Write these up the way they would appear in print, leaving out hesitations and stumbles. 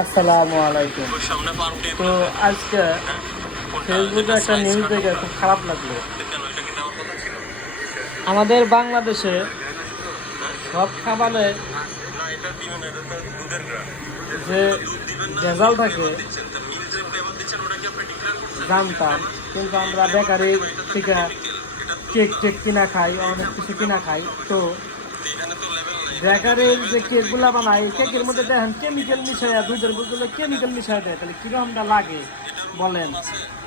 আসসালামু আলাইকুম। তো আজকে ফেসবুকে একটা নিউজ দেখে খুব খারাপ লাগলো। আমাদের বাংলাদেশে সব খাবারে যে ভেজাল থাকে জানতাম, কিন্তু আমরা বেকারি থেকে কেক টেক কিনা খাই, অনেক কিছু কিনা খাই। তো বেকারির যে কেকগুলা বানায়, কেকের মধ্যে দেখেন কেমিক্যাল মিশাইয়া, দুধের বোতলে কেমিক্যাল মিশাই দেয়। তাহলে কিরকমটা লাগে বলেন?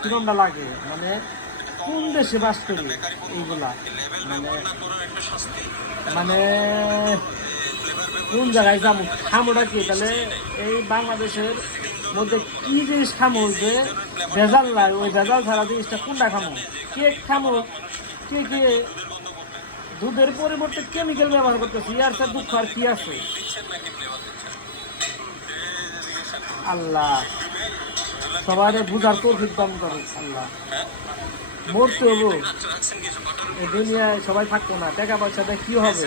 কিরকমটা লাগে মানে কোন দেশে বাস করি এইগুলা? মানে মানে কোন জায়গায় যাবো? খামোটা কি তাহলে এই বাংলাদেশের মধ্যে কি জিনিস খামো যে ভেজাল নাই? ওই ভেজাল ছাড়া জিনিসটা কোনটা খামো? কেক খামো, কেকে দুধের পরিবর্তে কেমিক্যাল ব্যবহার করতেছি। ইয়ার স্যার দুঃখ আর কি আছে? আল্লাহ সবার বুঝার তৌফিক দান করে। আল্লাহ, মরতে হবো, এই দুনিয়ায় সবাই থাকতো না। টাকা পয়সাতে কি হবে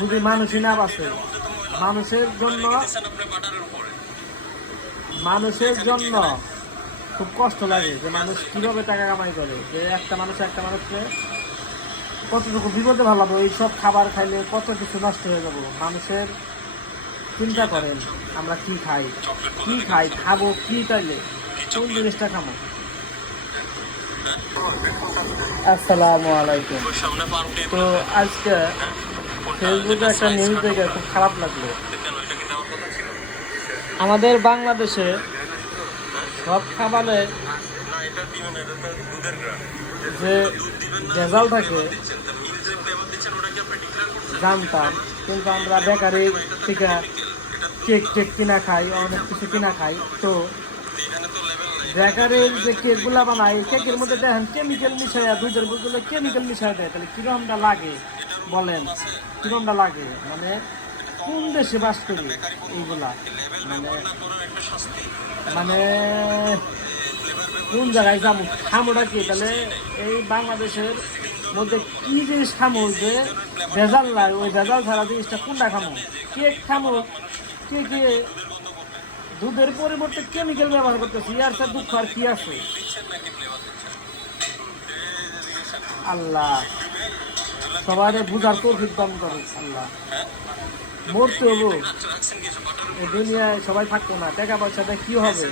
যদি মানুষই না বাঁচে? মানুষের জন্য মানুষের জন্য খুব কষ্ট লাগে যে মানুষ কিভাবে টাকা কামাই করে, যে একটা মানুষকে কতটুকু বিপদে ভালাবো। এইসব খাবার খাইলে কত কিছু নষ্ট হয়ে যাবো মানুষের। চিন্তা করেন আমরা কি খাই, খাবো কি? তাইলে কোন জিনিসটা খাবো? আসসালামু আলাইকুম। তো আজকে ফেসবুকে একটা নিউজ দেখে খুব খারাপ লাগলো। আমাদের বাংলাদেশে সব খাবারে যে ভেজাল থাকে জানতাম, কিন্তু আমরা বেকারি থেকে কেক টেক কিনা খাই, অনেক কিছু কিনা খাই। তো বেকারির যে কেকগুলা বানায়, কেকের মধ্যে দেখেন কেমিক্যাল মিশাইয়া, দুধের বোতলে কেমিক্যাল মিশাই দেয়। তাহলে কিরকমটা লাগে বলেন? কিরকমটা লাগে মানে কোন দেশে বাস করি এইগুলা? মানে মানে কোন জায়গায় যাবো? খামোটা কি তাহলে এই বাংলাদেশের মধ্যে কি জিনিস খামো যে ভেজাল নাই? ওই ভেজাল ছাড়া জিনিসটা কোনটা খামো? কেক খামো, কেকে দুধের পরিবর্তে কেমিক্যাল ব্যবহার করতেছি। ইয়ার স্যার দুঃখ আর কি আছে? আল্লাহ সবার বুঝার তৌফিক দান করে। আল্লাহ, মরতে হবো, এই দুনিয়ায় সবাই থাকতো না। টাকা পয়সাতে কি হবে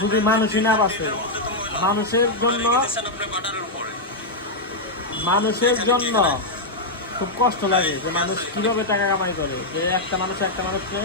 যদি মানুষই না বাঁচে? মানুষের জন্য খুব কষ্ট লাগে যে মানুষ কিভাবে টাকা কামাই করে, যে একটা মানুষকে